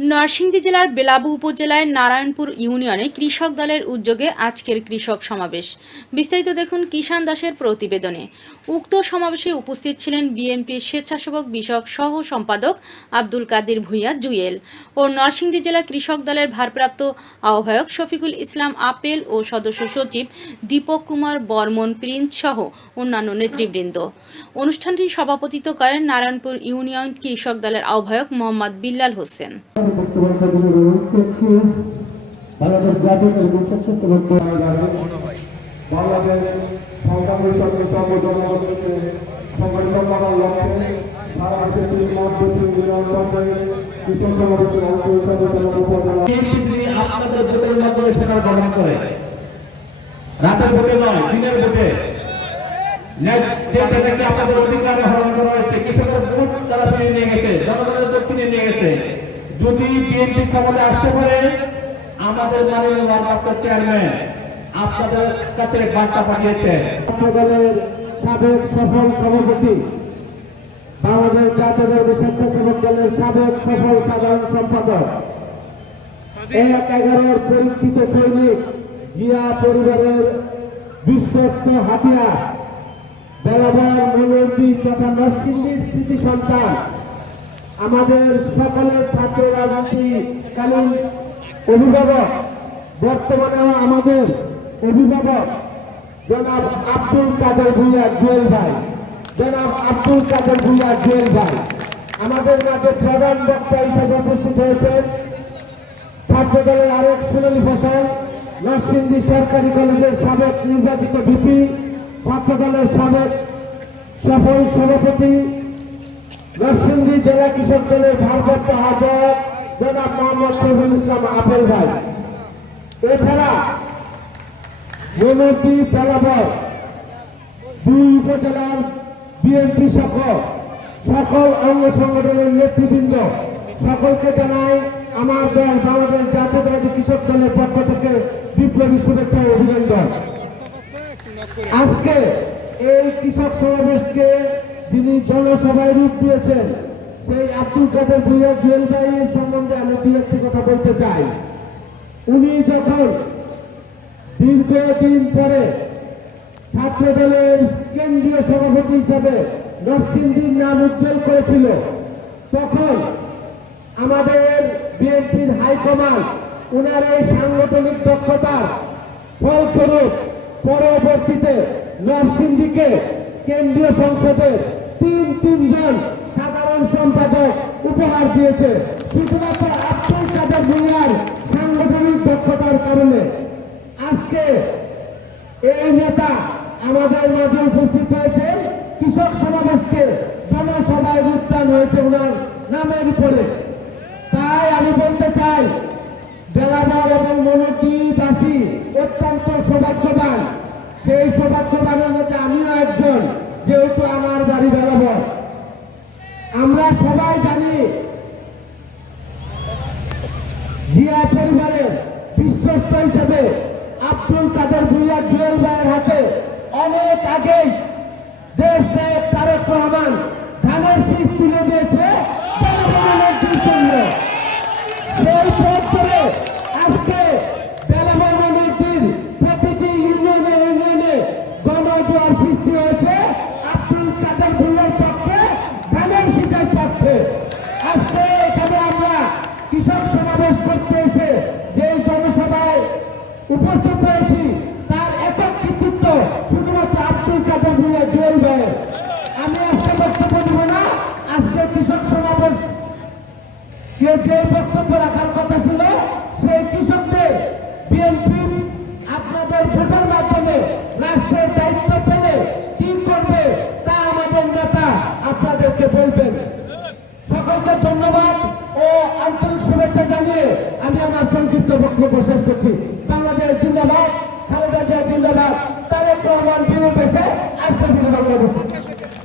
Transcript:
নরসিংদী জেলার বেলাবু উপজেলায় নারায়ণপুর ইউনিয়নে কৃষক দলের উদ্যোগে আজকের কৃষক সমাবেশ। বিস্তারিত দেখুন কিষান দাসের প্রতিবেদনে। উক্ত সমাবেশে উপস্থিত ছিলেন বিএনপির স্বেচ্ছাসেবক বিষয়ক সহ সম্পাদক আব্দুল কাদির ভূঁইয়া জুয়েল ও নরসিংদী জেলা কৃষক দলের ভারপ্রাপ্ত আহ্বায়ক শফিকুল ইসলাম আপেল ও সদস্য সচিব দীপক কুমার বর্মন প্রিন্স সহ অন্যান্য নেতৃবৃন্দ। অনুষ্ঠানটি সভাপতিত্ব করেন নারায়ণপুর ইউনিয়ন কৃষক দলের আহ্বায়ক মোহাম্মদ বিল্লাল হোসেন। জন্য অনুরোধ করছি। বাংলাদেশ জাতীয় কংগ্রেস স্বেচ্ছাসেবক দল বাংলাদেশ সংগ্রামী সঙ্গে সংগঠনকে সংগঠিত করার লক্ষ্যে রাতের ভোটে নয়, দিনের ভোটে। অধিকার হরণ করা হয়েছে, কৃষকের ভোট তারা নিয়ে গেছে, জনগণের ভোট নিয়ে গেছে। যদি বিএনপি ক্ষমতা আসতে পারে, আমাদের মাননীয় ভারপ্রাপ্ত চেয়ারম্যান আপনাদের কাছে বার্তা পাঠিয়েছে। দলের সাবেক সফল সভাপতি, বাংলাদেশ জাতীয় দলের স্বেচ্ছাসেবক দলের সাবেক সফল সাধারণ সম্পাদক, এক এগারোর পরীক্ষিত সৈনিক, জিয়া পরিবারের বিশ্বস্ত হাতিয়ার, বেলাবার মনোরী তথা নরসিংদীর কৃতি সন্তান। আমাদের সকলের ছাত্র রাজনীতিকালীন অভিভাবক, বর্তমানে আমাদের অভিভাবক, জনাব আব্দুল কাদের ভুইয়া জুয়েল ভাই। জনাব আব্দুল কাদের ভুইয়া জুয়েল ভাই, আমাদের মাঝে প্রধান বক্তা হিসেবে উপস্থিত হয়েছেন ছাত্র দলের আরেক সুনীল ফসল নরসিংদী সরকারি কলেজের সাবেক নির্বাচিত ভিপি ছাত্র দলের সাবেক সফল সভাপতি নরসিংদী জেলা কৃষক দলের ভারপ্রাপ্ত আহ্বায়ক জনাব মোহাম্মদ শহীদুল ইসলাম আপেল ভাই। এছাড়া মনোতি পেলাবর দুই উপজেলার বিএনপি সহ সকল অঙ্গ সংগঠনের নেতৃবৃন্দ সকলকে জানাই আমার দল বাংলাদেশ জাতীয়তাবাদী কৃষক দলের পক্ষ থেকে বিপ্লবী শুভেচ্ছা অভিনন্দন। আজকে এই কৃষক সমাবেশকে যিনি জনসভায় রূপ দিয়েছেন। সেই আব্দুল কাদের ভুইয়া জুয়েল ভাইয়ের সম্বন্ধে আমি দু একটি কথা বলতে চাই। উনি যখন দীর্ঘদিন পরে ছাত্র দলের কেন্দ্রীয় সভাপতি হিসাবে নরসিংদীর নাম উজ্জ্বল করেছিল, তখন আমাদের বিএনপির হাইকমান্ড উনার এই সাংগঠনিক দক্ষতার ফলস্বরূপ পরবর্তীতে নরসিংদীকে কেন্দ্রীয় সংসদে তিন, তিনজন সাধারণ সম্পাদক উপহার দিয়েছে। শুধুমাত্র আব্দুল কাদের ভুইয়ার সাংগঠনিক দক্ষতার কারণে। আজকে এই নেতা আমাদের মাঝে উপস্থিত হয়েছে কৃষক সমাবেশকে জনসভায় রূপদান হয়েছে ওনার নামের উপরে। তাই আমি বলতে চাই বেলাবার এবং মনোতিবাসী অত্যন্ত সৌভাগ্যবান। সেই সৌভাগ্যবানের মধ্যে আমিও একজন। যেহেতু আমার বাড়ি বেলাবর আমরা সবাই জানি জিয়া পরিবারের বিশ্বস্ত হিসেবে আব্দুল কাদের ভুইয়া জুয়েল ভাইয়ের হাতে অনেক আগেই দেশ নায়ক তারেক রহমান ধানের শীষ তুলে দিয়েছে সেই আজকে উপস্থিত হয়েছি তার একক কৃতিত্ব শুধুমাত্র আব্দুল কাদের মিলে জ্বলবে আমি আজকে বক্তব্য দেব না, আজকে কৃষক সমাবেশ। যে বক্তব্য রাখার কথা ছিল, সেই কৃষকদের বিএনপি আপনাদের ভোটের মাধ্যমে রাষ্ট্রের দায়িত্ব পেলে কি করবে তা আমাদের নেতা আপনাদেরকে বলবেন। সকলকে ধন্যবাদ ও আন্তরিক শুভেচ্ছা জানিয়ে আমি আমার সংক্ষিপ্ত বক্তব্য